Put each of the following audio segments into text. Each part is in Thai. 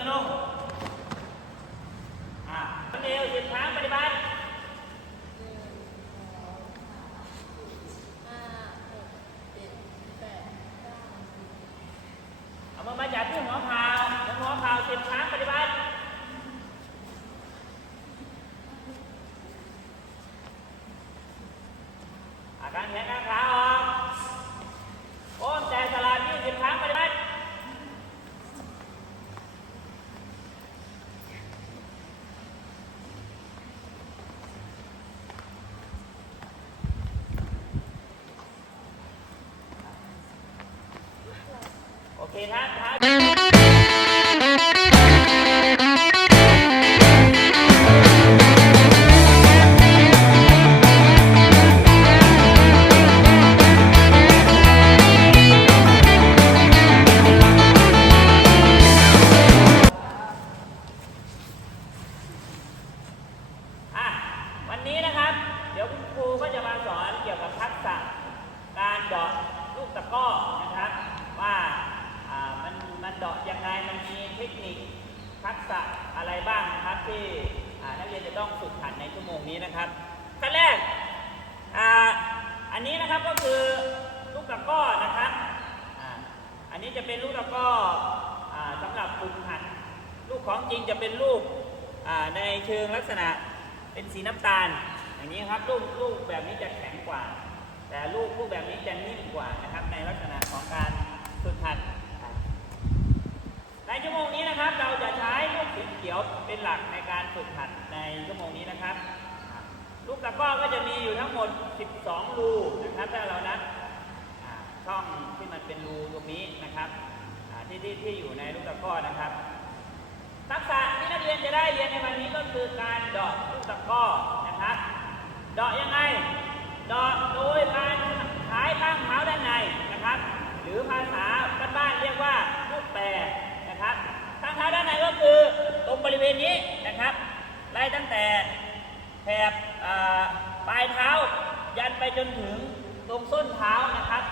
มือลง อ่าเร็วหยุดค้างปฏิบัติห้าหกเจ็ดแปดเก้าเอามือมาจับที่หัวเข่าหัวเข่าสิบครั้งปฏิบัติอาการแขนการขาออกโอ้มใจสลัดยี่สิบครั้งปฏิบัติ โอ นี้นะครับขั้นแรกอ่าอันนี้นะครับก็คือลูกตะก้อนะครับอ่าอันนี้จะเป็นลูกตะก้ออ่าสำหรับฝึกหัดลูกของจริงจะเป็นลูกอ่าในเชิงลักษณะเป็นสีน้ำตาล อย่างนี้ครับลูกลูกแบบนี้จะแข็งกว่า แต่ลูกลูกแบบนี้จะนิ่มกว่านะครับ ในลักษณะของการฝึกหัดอ่าในชั่วโมงนี้นะครับ เราจะใช้ลูกสีเขียวเป็นหลักในการฝึกหัดในชั่วโมงนี้นะครับ ลูกตะก้อก็จะมีอยู่ทั้งหมด 12 รูนะครับถ้าเรานับช่องที่มันเป็นรูตรงนี้นะครับที่ที่ที่อยู่ในลูกตะก้อนะครับทักษะที่นักเรียนจะได้เรียนในวันนี้ก็คือการเดาะลูกตะก้อนะครับเดาะยังไงเดาะโดยการขายข้างเท้าด้านในนะครับ หรือภาษาบ้านๆเรียกว่าลูกแปรนะครับข้างเท้าด้านในก็คือตรงบริเวณนี้นะครับไล่ตั้งแต่ บปลายเท้า ยันไปจนถึงตรงส้นเท้านะครับ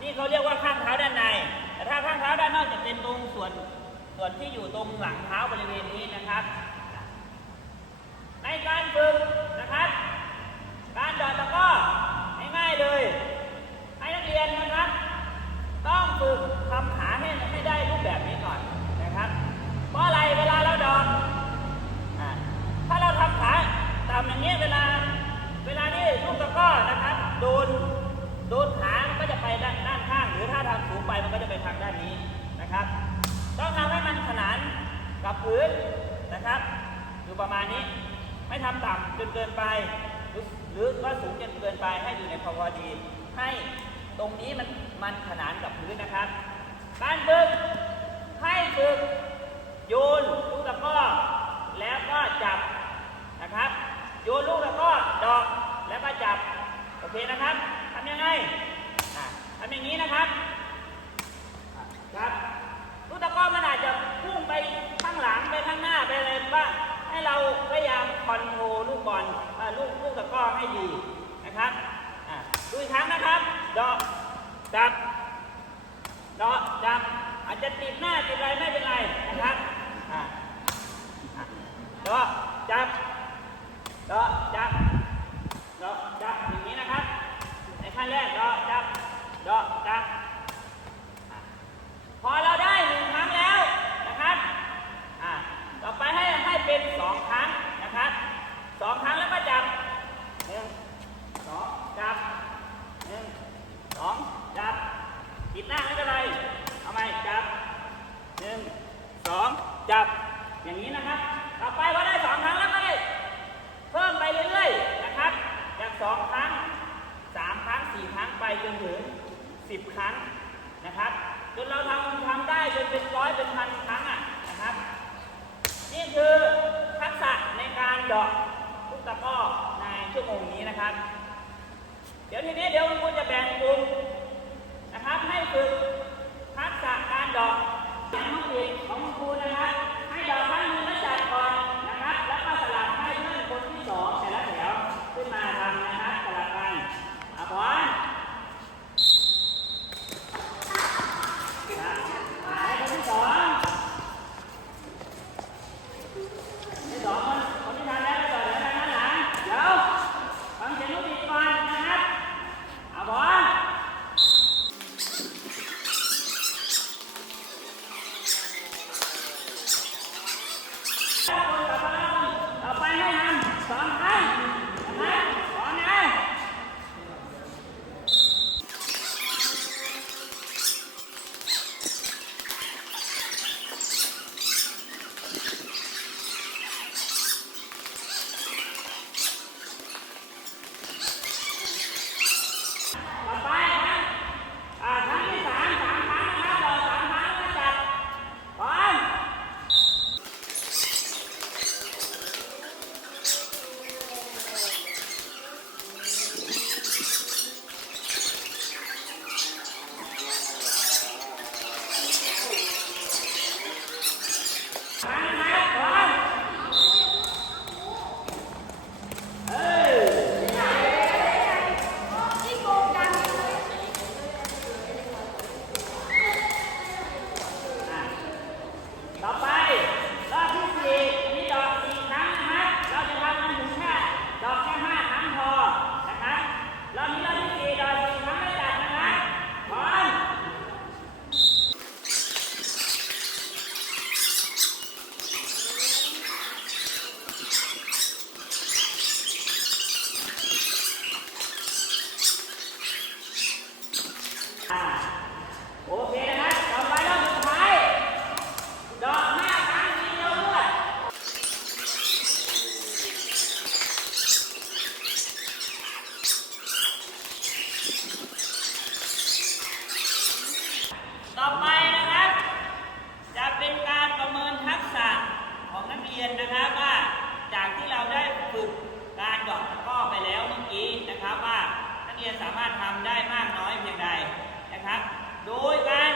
นี่เขาเรียกว่าข้างเท้าด้านใน แต่ถ้าข้างเท้าด้านนอกจะเป็นตรงส่วนส่วนที่อยู่ตรงหลังเท้าบริเวณนี้นะครับ ในการฝึกนะครับ การดอดตะก้อง่ายๆเลย ให้นักเรียนนะครับ ต้องฝึกทำขาให้ให้ได้รูปแบบนี้ก่อนนะครับ เพราะอะไรเวลาเราเดอดอ่าถ้าเราทำขาตามอย่างนี้เวลาเวลาที่ลูกตะกร้อนะครับ โดนโดนขามันก็จะไปด้านด้านข้าง หรือถ้าทำสูงไปมันก็จะไปทางด้านนี้นะครับ ต้องทำให้มันขนานกับพื้นนะครับ อยู่ประมาณนี้ ไม่ทำต่ำจนเกินไป หรือหรือว่าสูงจนเกินไปให้อยู่ในภาวะดี ให้ตรงนี้มันมันขนานกับพื้นนะครับ การฝึกให้ฝึกโยนลูกตะกร้อแล้วก็จับนะครับ โยนลูกตะกร้อดอกแล้วก็จับโอเคนะครับทำยังไงอะทำอย่างนี้นะครับ ครับลูกตะกร้อมันอาจจะพุ่งไปข้างหลังไปข้างหน้าไปอะไรบ้างให้เราพยายามคอนโทรลลูกบอลอ่าลูกลูกตะกร้อให้ดีนะครับอะดูอีกครั้งนะครับเดาะ จับเดาะจับอาจจะติดหน้าติดอะไรไม่เป็นไรนะครับอะอะเดาะจับเดาะจับเดาะจับอย่างนี้นะครับ ในขั้นแรกเดาะจับเดาะจับพอเราได้หนึ่งครั้งแล้วนะครับต่อไปให้ให้เป็นสองครั้งนะครับสองครั้งแล้วก็จับหนึ่งสองจับหนึ่งสองจับปิดหน้าไม่เป็นไร เอาใหม่จับหนึ่งสองจับ อย่างนี้นะครับ ต่อไปพอได้สองครั้งแล้วก็ได้เพิ่มไปเรื่อยๆนะครับ จากสองครั้งสามครั้งสี่ครั้งไปจนถึงสิบครั้งนะครับ จนเราทำทำได้จนเป็นร้อยเป็นพันครั้งอะนะครับ นี่คือทักษะในการเดาะลูกตะกร้อใน ชั่วโมนี้นะครับ เดี๋ยวทีนี้เดี๋ยวคุณครูจะแบ่งกลุ่มนะครับ ให้ฝึกทักษะการเดาะในห้องเรียนของคุณครูนะครับให้ดอกครั้งหนึง ต่อไปนะครับ จะเป็นการประเมินทักษะของนักเรียนนะครับว่าจากที่เราได้ฝึกการหยอดตะกร้อไปแล้วเมื่อกี้นะครับว่านักเรียนสามารถทำได้มากน้อยเพียงใดนะครับ โดยการ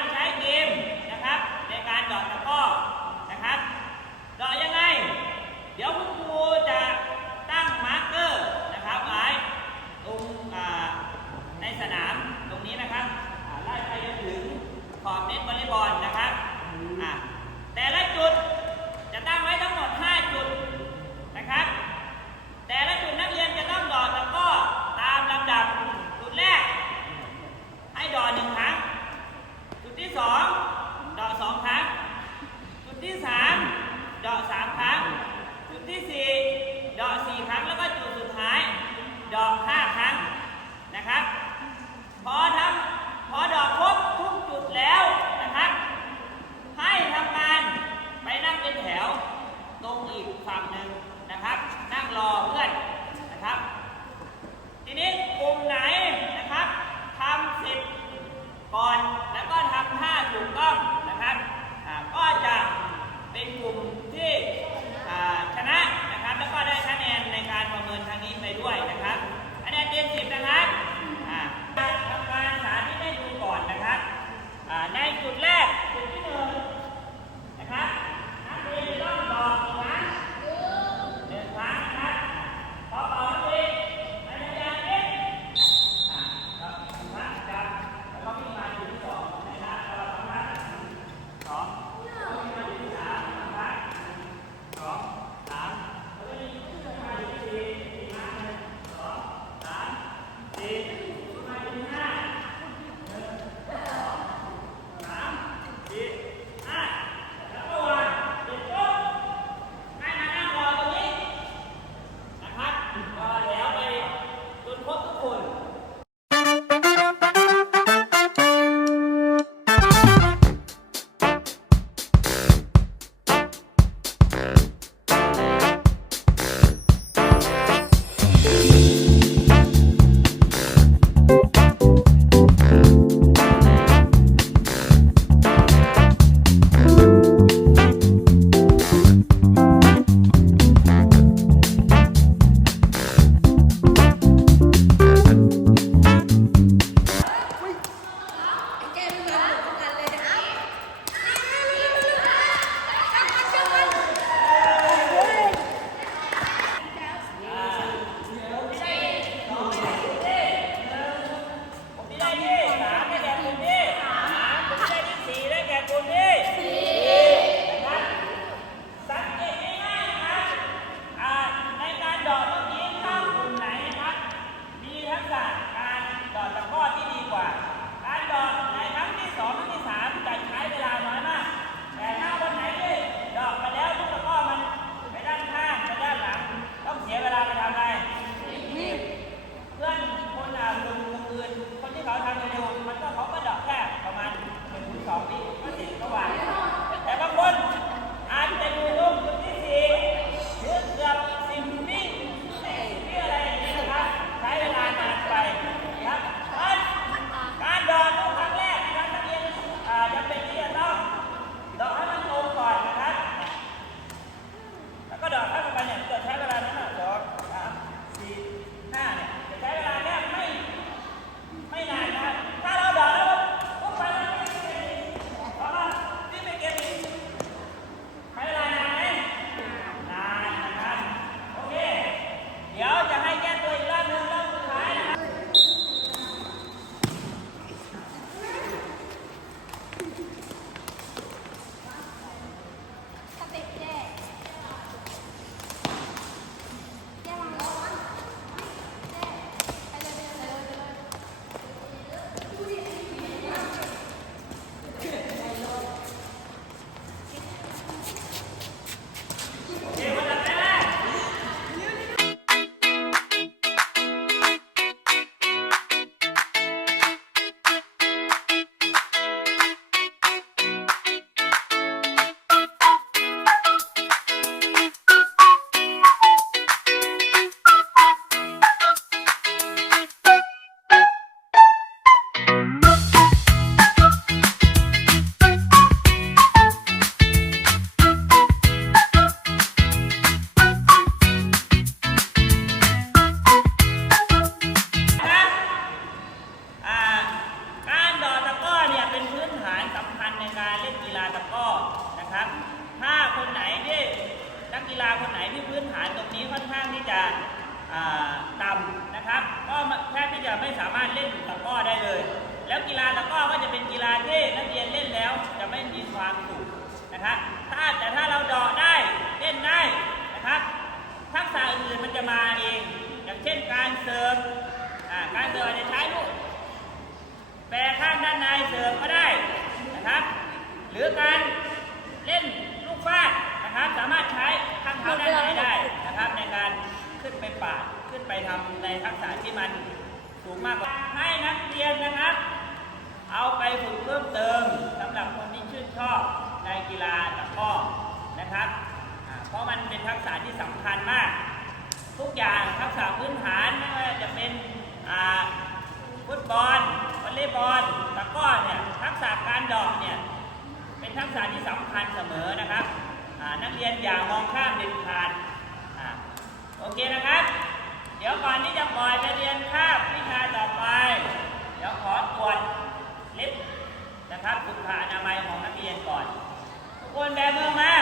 การเสิร์ฟการเสิร์ฟอาจจะใช้ลูกแปรข้างด้านในเสริมก็ได้นะครับ หรือการเล่นลูกฟาดนะครับ สามารถใช้ข้างเท้าด้านในได้นะครับ ในการขึ้นไปปาดขึ้นไปทำในทักษะที่มันสูงมากกว่าให้นักเรียนนะครับ เอาไปฝึกเพิ่มเติมสำหรับคนที่ชื่นชอบในกีฬาตะก้อนะครับเพราะมันเป็นทักษะที่สำคัญมาก ทุกอย่างทักษะพื้นฐานไม่ว่าจะเป็นฟุตบอลวอลเลย์บอลตะก้อเนี่ยทักษะการดอกเนี่ยเป็นทักษะที่สำคัญเสมอนะครับนักเรียนอย่ามองข้ามเด็ดขาดโอเคนะครับ เดี๋ยวก่อนที่จะปล่อยไปเรียนคาบวิชาต่อไป เดี๋ยวขอตรวจล็บนะครับสุขอนามัยของนักเรียนก่อน ทุกคนแบมือมา